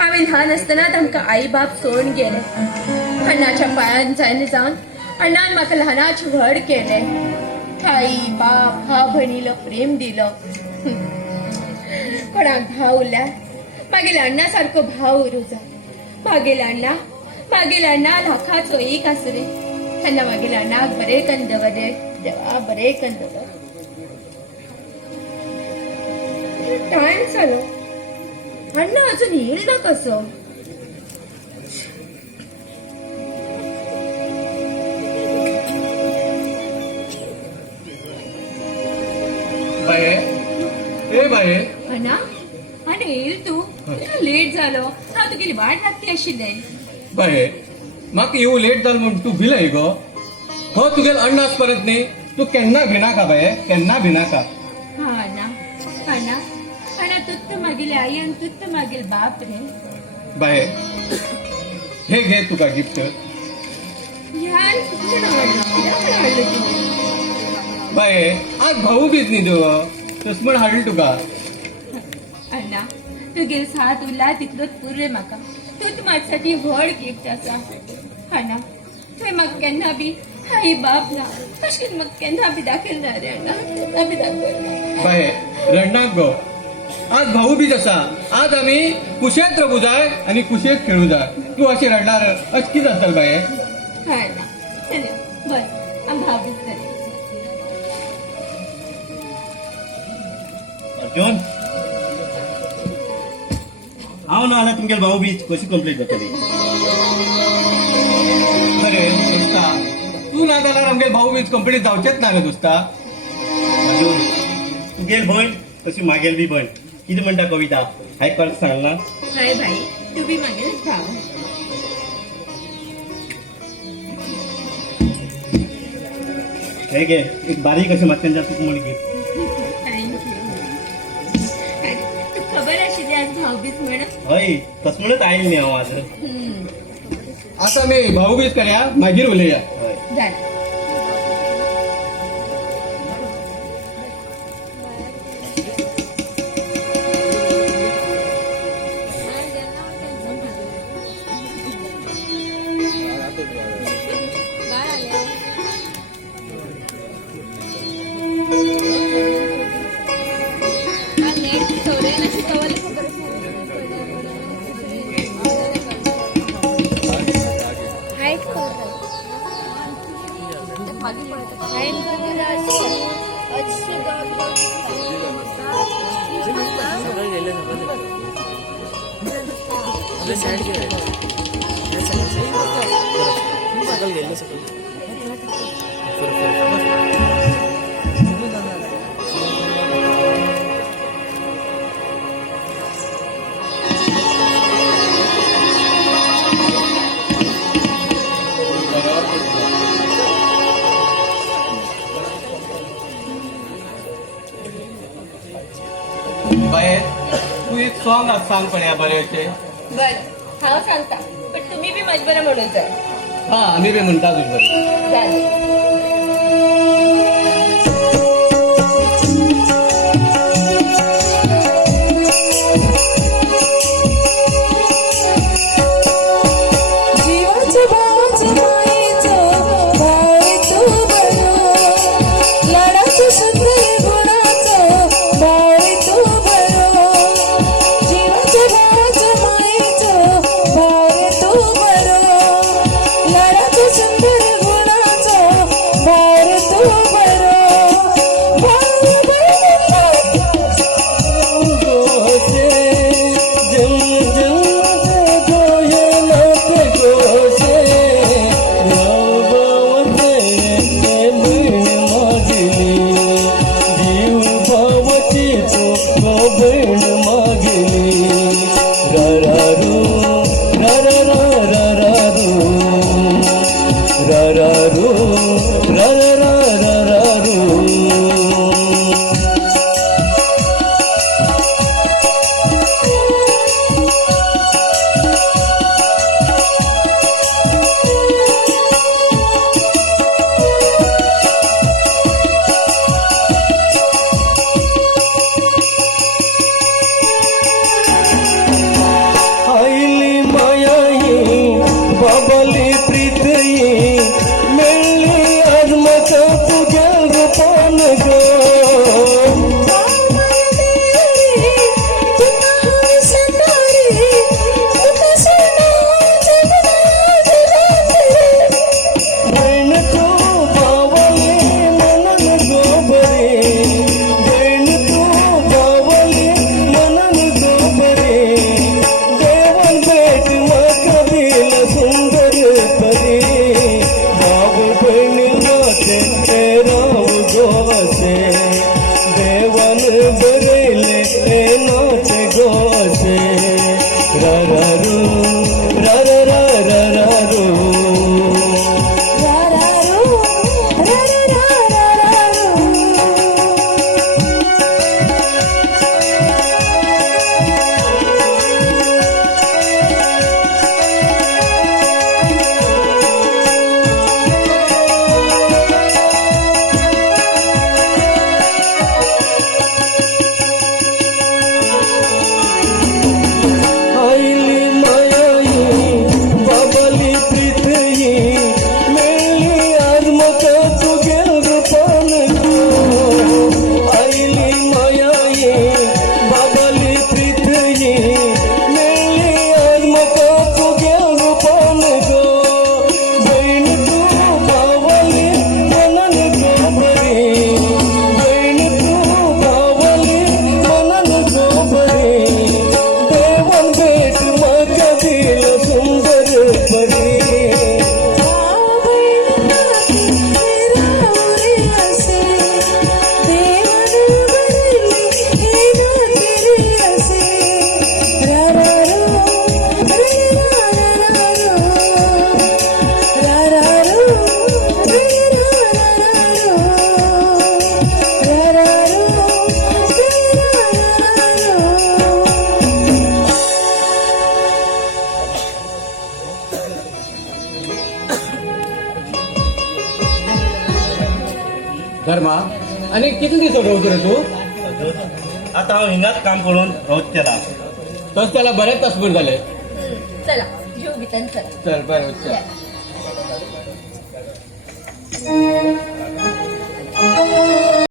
आम्ही लहान असताना आमकां आई बाप सोडून गेले. अण्णाच्या पायान जायन जावन अण्णान म्हाका ल्हानाचे व्हड केले. आई बाप भाव भयणीलो प्रेम दिलो. कोणाक भाव उरल्यार मागीर अण्णा सारको भाव उरूं जाय. मागीर अण्णा लाखाचो एक आसुरे. तेन्ना मागीर अण्णाक बरें करून दवरे. देवा बरें करून दवर. टाइम जालो. अण्णा अजून येईल ना कसो. बाये ए बाये अण्णा अण्णा येईल तू. लेट जालो. हांव तुगेली वाट लागती आशिल्ले. बाये म्हाका येऊ लेट जाल म्हूण तू भिलय गो. हो तुगेल अण्णा आसपर्यंत न्ही तू केन्ना भिनाका बाये, केन्ना भिनाका. हा अण्णा तुत्त मागील आई आणि तुत्त मागील बाप रे. बाये हे घे तुका गिफ्ट. ह्यान कितल्यान हाडलं तू. बाये आज भाऊ बीज न्ही तू तस म्हण हाडली तुका. अण्णा तुगेल साथ उरला तितलोच पुरे म्हाका. तूच म्हाज्यासाठी व्हड गिफ्ट आसा. अण्णा थंय म्हाका केन्ना बी आई बाप ना तशें म्हाका केन्ना बी दाखयना रे अण्णा. केन्ना बी दाखयना. बाये रडनाक गो. आज भाऊ बीज आसा. आज आमी कुशेत रवू जाय आनी कुशेत खेळू जाय. तू अशी रडल्यार अशें कितें जातलें बाये. हा अण्णा चल बस आम भाव बीज करूया. अर्जुन हांव ना जाल्यार तुमगेले भाऊ बीज कशी कंप्लीट जातली. अरे दोस्ता तू ना जाल्यार आमगे भाऊ बीज कंप्लीट जावचेच ना रे दोस्ता. अर्जुन तुगेल भयण तशी मागेल बी भयण. कितें म्हणटा कविता आयकपाक सांगला. हाय भाई तू बी मागेलच भाव. हे घे एक बारीक अशें मातशें तुका म्हण घे. तू खबर आशिल्ली आज भाऊबीज म्हणून. हय तस म्हणत आयिल्ली न्ही हांव आज. आता मी भाऊ बीज करया मागीर उलया. हय जालें. बाये तू एक सॉंग आज सांग पण या बरे अशें. बरं हांव सांगता पण तुम्ही बी म्हजे बरं म्हणून जाय. हा आमी बी म्हणटा तुझ बरें. जालें. सुंदर गुणाचं धर्मा आणि किती दिवस राहतो रे तू आता हांव हिंगाच काम करून रावत केला तस त्याला बरेच तासभर झाले चला जेव भितर चला चल बरं चल या.